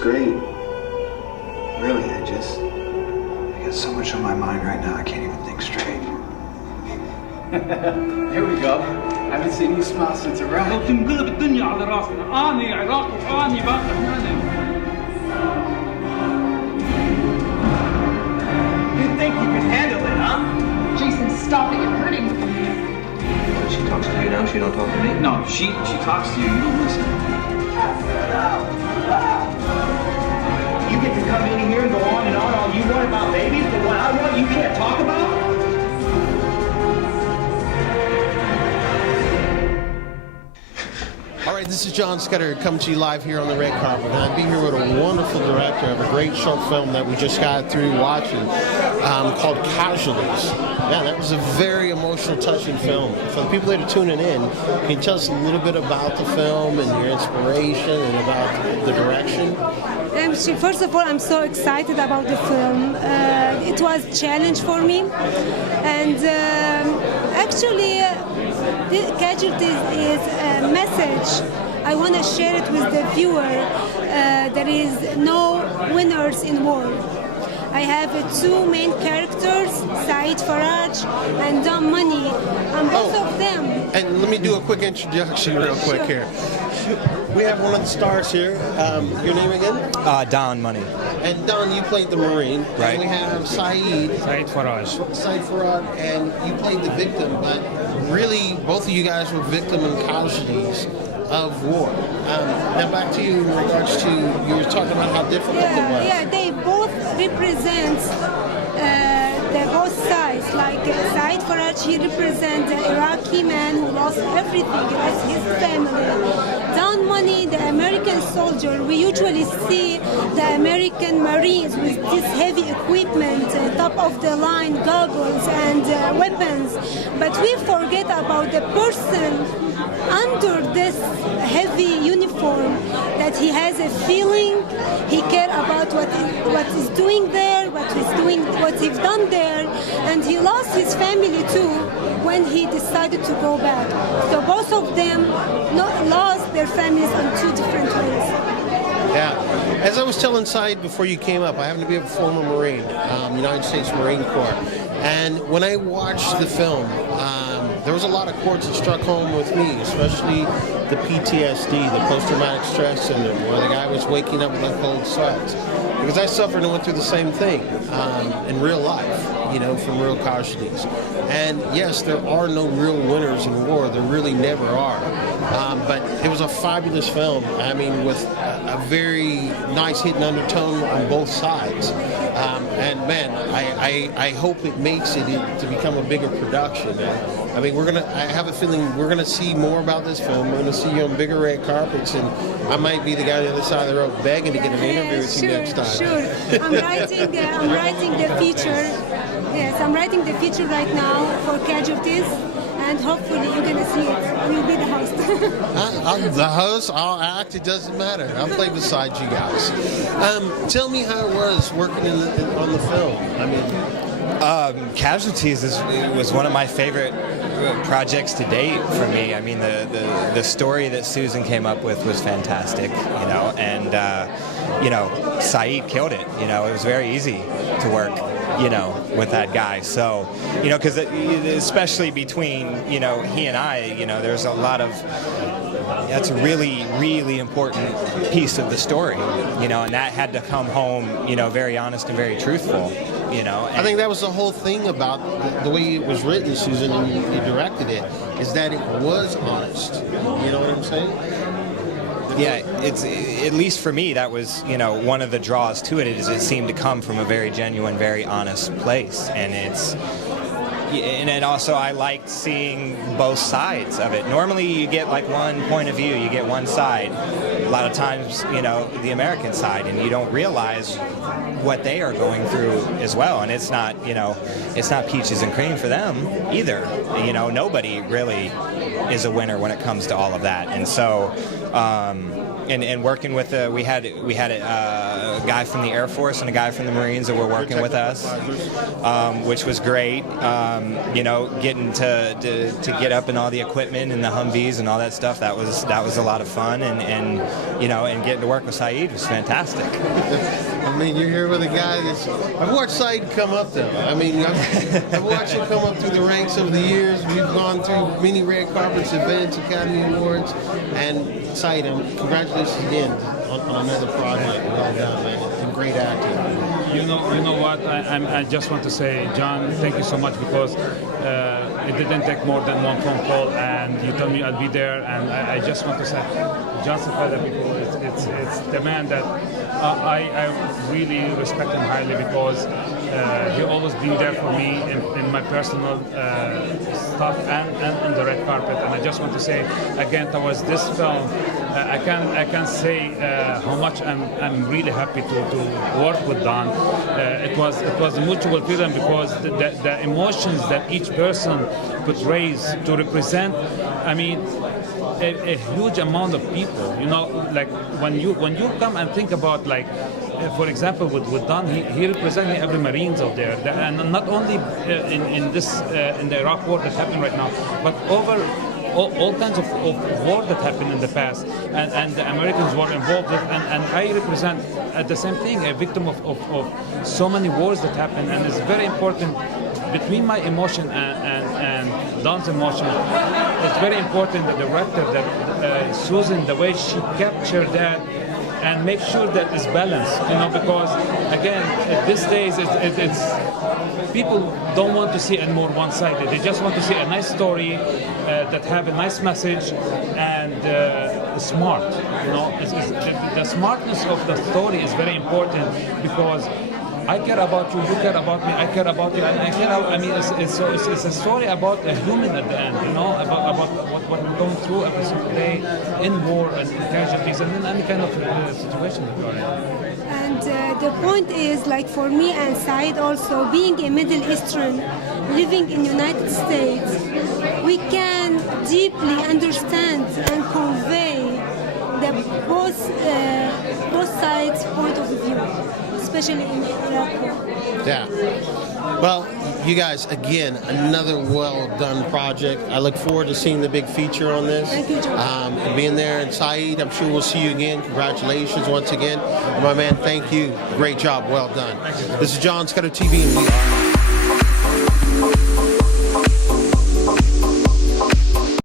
great. Really, I got so much on my mind right now, I can't even think straight. Here we go. I haven't seen you smile since Iraq. تنقلب الدنيا على راسنا. أنا عراق وأنا باقي. You think you can handle it, huh? Jason, stop it. You're hurting me. What, she talks to you now, she don't talk to me? No, she talks to you. You don't listen. You get to come in here and go on and on all you want about babies, but what I want you can't talk about? All right, this is John Scudder coming to you live here on the red carpet. And I'm here with a wonderful director of a great short film that we just got through watching called Casualties. Yeah, that was a very emotional, touching film. For the people that are tuning in, can you tell us a little bit about the film and your inspiration and about the direction? First of all, I'm so excited about the film. It was a challenge for me. And actually, Casualties is a message. I want to share it with the viewer. There is no winners in war. I have two main characters, Said Faraj and Din Money, and both of them. And let me do a quick introduction real quick here. We have one of the stars here. Your name again? Din Money. And Don, you played the Marine. Right. And we have Said Faraj, and you played the victim, but really both of you guys were victim and casualties of war. Now back to you in regards to, you were talking about how difficult it was. Yeah, they both represent the both sides. Like Said Faraj, he represents the Iraqi man who lost everything, he lost his family. Din Money, the American soldier, we usually see the American Marines with this heavy equipment, top of the line goggles and weapons. But we forget about the person under this heavy uniform, that he has a feeling, he cares about what he's doing there, what he's done there, and he lost his family too when he decided to go back. So both of them lost their families in two different ways. Yeah. As I was telling Said before you came up, I happen to be a former Marine, United States Marine Corps. And when I watched the film, there was a lot of chords that struck home with me, especially the PTSD, the post-traumatic stress syndrome, where the guy was waking up with cold sweats. Because I suffered and went through the same thing in real life, from real casualties. And yes, there are no real winners in war. There really never are. But it was a fabulous film. I mean, with a very nice hidden undertone on both sides. And man, I hope it makes it to become a bigger production. I mean, I have a feeling we're gonna see more about this film. We're gonna see you on bigger red carpets, and I might be the guy on the other side of the road begging to get an interview with you next time. Sure. I'm writing the feature. Yes, I'm writing the feature right now for Casualties, and hopefully you're gonna see it. You'll be the host. I'm the host. I'll act. It doesn't matter. I'll play beside you guys. Tell me how it was working on the film. I mean, Casualties was one of my favorite projects to date for me. I mean, the story that Susan came up with was fantastic, and Said killed it. It was very easy to work, with that guy. So, because especially between, he and I, there's a lot of, that's a really, really important piece of the story, and that had to come home, very honest and very truthful. I think that was the whole thing about the way it was written, Susan, and you directed it, is that it was honest. You know what I'm saying? Yeah, it's, at least for me, that was, one of the draws to it, is it seemed to come from a very genuine, very honest place. And then also I liked seeing both sides of it. Normally you get like one point of view, you get one side. A lot of times, the American side, and you don't realize what they are going through as well. And it's not, it's not peaches and cream for them either. Nobody really is a winner when it comes to all of that. And so, and working with we had a guy from the Air Force and a guy from the Marines that were working with us, which was great. You know, getting to get up in all the equipment and the Humvees and all that stuff. That was a lot of fun, and you know, and getting to work with Said was fantastic. I mean, you're here with a guy that's... I've watched Said come up, though. I mean, I've watched him come up through the ranks over the years. We've gone through many red carpets, events, Academy Awards, and Said, congratulations again on another project. Well done, man. And great acting. You know what? I just want to say, John, thank you so much, because it didn't take more than one phone call, and you told me I'll be there, and I just want to say, John Scudder, people, it's the man that I really respect him highly, because he always been there for me in my personal stuff and the red carpet. And I just want to say again, towards this film, I can say how much I'm really happy to work with Don. It was a mutual feeling, because the emotions that each person could raise to represent, I mean, a huge amount of people. You know, like when you come and think about, like, for example, with Don, he representing every Marines out there, and not only in the Iraq war that happened right now, but over all kinds of war that happened in the past, and the Americans were involved with, and I represent the same thing, a victim of so many wars that happened, and it's very important. Between my emotion and Don's emotion, it's very important that the director, that Susan, the way she captured that and make sure that it's balanced, you know, because again, at these days, it's people don't want to see it more one-sided. They just want to see a nice story that have a nice message and smart, you know. The smartness of the story is very important, because I care about you, you care about me, I care about you, and I care. I mean, it's a story about a human at the end, you know, about what we're going through every single day in war and in casualties and in any kind of situation that we're in. And the point is, like, for me and Said also, being a Middle Eastern living in United States, we can deeply understand and convey the both sides' point of view, especially in Iraq. Yeah. Well, you guys, again, another well-done project. I look forward to seeing the big feature on this. Thank you, John. And being there, and Said, I'm sure we'll see you again. Congratulations once again. And my man, thank you. Great job. Well done. This is JONSCUDDERTV, and we are...